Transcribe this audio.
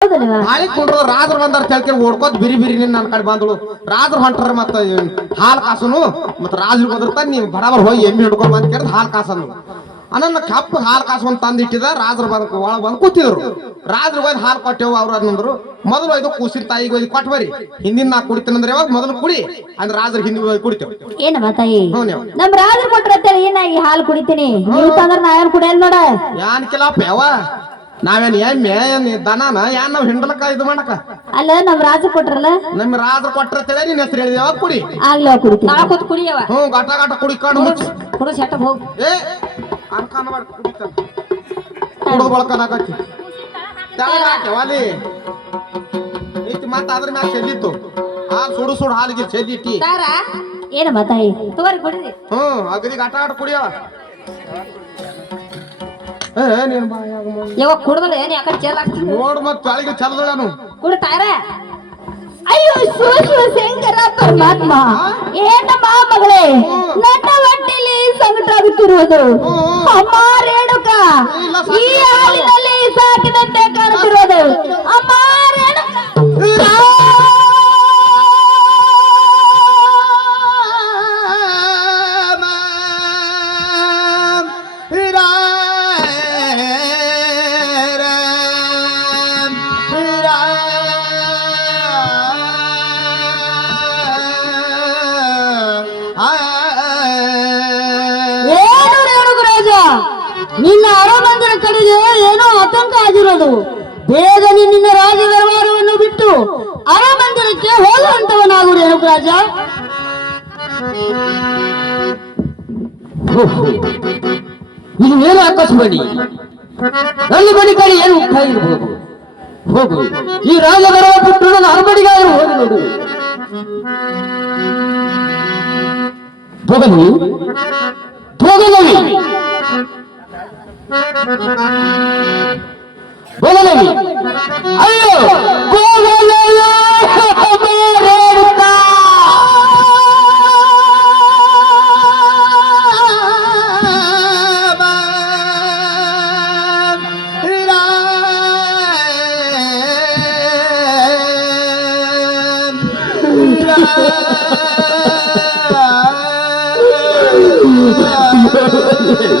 ಹಾಳಿ ಕುಂಡ್ರ ರಾಜರು ಬಂದಾರ ಕೇಳ್ಕೊಂಡು ಓಡ್ಕೋತ ಬಿರಿ ಬಿರಿ ನನ್ನ ಕಡೆ ಬಂದಳು ರಾಜರು ಹೊಂಟ್ರ ಮತ್ತ ಹಾಲು ಕಾಸನು ಮತ್ತ ರಾಜರು ಬಂದಿರ್ತಾರ ನೀವು ಬರಾಬರ್ ಹೋಗಿ ಎಮ್ಮೆ ಹಿಡ್ಕೊಂಡ್ ಬಂದ್ ಕೇಳಿದ್ ಹಾಲು ಕಾಸನು ಅನ್ನ ಕಪ್ಪು ಹಾಲು ಕಾಸ್ಕೊಂಡ್ ತಂದು ಇಟ್ಟಿದ ರಾಜರು ಬಂದ್ ಒಳಗ್ ಬಂದ್ ಕೂತಿದ್ರು ರಾಜರು ಹೋಗಿ ಹಾಲು ಕೊಟ್ಟೆವು ಅವ್ರು ಅನ್ನಂದ್ರು ಮೊದಲು ಇದು ಕೂಸಿನ ತಾಯಿಗೆ ಹೋಗಿ ಕೊಟ್ಟು ಬರಿ ಹಿಂದಿನ ನಾ ಕುಡಿತೇನಂದ್ರೆ ಯಾವಾಗ ಮೊದಲು ಕುಡಿ ಅಂದ್ರೆ ರಾಜರು ಹಿಂದಿನ ಹೋಗಿ ಕುಡಿತೇವೆ ಏನಮ್ಮ ತಾಯಿ ನಮ್ ರಾಜರು ಕೊಟ್ರತ್ತೇಳಿ ಏನಾಗಿ ಹಾಲು ಕುಡಿತೀನಿ ನೀವು ತಂದ್ರ ನಾ ಏನ್ ಕುಡಿಯಲ್ ನೋಡ ಯಾನ್ ಕಿಲಾಪ ಯಾವ ನಾವೇನ್ ಎಮ್ಮೆ ಏನ್ ದನಾನ ಯಾನ್ ನಾವ್ ಹಿಂಡಲಕ್ಕ ಇದು ಮಾಡಕ ಅಲ್ಲ ನಮ್ ರಾಜ ಕೊಟ್ರಲ್ಲ ನಮ್ ರಾಜರು ಕೊಟ್ರ ನಿನ್ನ ಹೆಸರು ಹೇಳಿದ ಯಾವಾಗ ಕುಡಿ ಆಗ್ಲೇ ಕುಡಿತೀನಿ ನಾ ಕೂತ್ ಕುಡಿಯವ ಗಟ ಗಟ ಕುಡಿಕೊಂಡು ಕುಡು ಸೆಟ್ಟ ಹೋಗ್ ಏ ಅನ್ಕಾನ ಮಾಡಿ ಕುಡಿತಾನ ಕುಡಿದು ಬಳಕದಾಕಿ ತೆಳಗ ಹಾಕ್ಯವಾಲಿ ಐತಿ ಮತ್ತ ಅದ್ರ ಮ್ಯಾಲ ಚೆಲ್ಲಿತ್ತು ಹಾಲು ಸುಡು ಸುಡು ಹಾಲಿಗೆ ಚೆಲ್ಲಿಟ್ಟಿ ಏನಮ್ಮ ತಾಯಿ ತಗೋರಿ ಕುಡಿದಿ ಅಗದಿ ಗಟ ಗಟ ಕುಡಿಯವ ಯಾವಾಗ ಕುಡ್ದಲ್ಲ ಏನ್ ಯಾಕಡೆ ಚೆಲ್ ಹಾಕ್ತೀನಿ ನೋಡ್ ಮತ್ ತಾಳಿಗೆ ಚಲ್ದಳನು ಕುಡ್ತಾರ ಅಯ್ಯೋ ಶಂಕರ ಪರಮಾತ್ಮ ಏನಮ್ಮ ಮಗಳೇ ನನ್ನ ಹೊಟ್ಟೆಲಿ ಸಂಕಟ ಆಗುತ್ತಿರುವುದು ಅಮ್ಮ ರೇಣುಕ ಈ ಹಾಲಿನಲ್ಲಿ ಸಾಕಿದಂತೆ ಕಾಣುತ್ತಿರುವುದು ಅಮ್ಮ ರೇಣುಕ ನಿನ್ನ ಅರಮಂದಿರ ಕಡೆಗೆ ಏನೋ ಆತಂಕ ಆಗಿರೋದು ಬೇಗನೆ ನಿನ್ನ ರಾಜ ವ್ಯವಹಾರವನ್ನು ಬಿಟ್ಟು ಅರಮಂದಿರಕ್ಕೆ ಹೋಗುವಂತವನಾಗು ರೇಣುಕರಾಜ ಇದು ಏನು ಆಕಾಶವಾಣಿ ನನ್ನ ಮನೆ ಕಡೆ ಏನು ಉತ್ತಾ ಇರಬಹುದು ಹೋಗು ಈ ರಾಜವರ ಬಿಟ್ಟು ನನ್ನ ಅರಮನೆಗಾದರೂ ಹೋಗಿ ನೋಡು ಹೋಗಲಿ ಹೋಗಲವಿ ಹೋಗಲವಿ ಅಯ್ಯೋ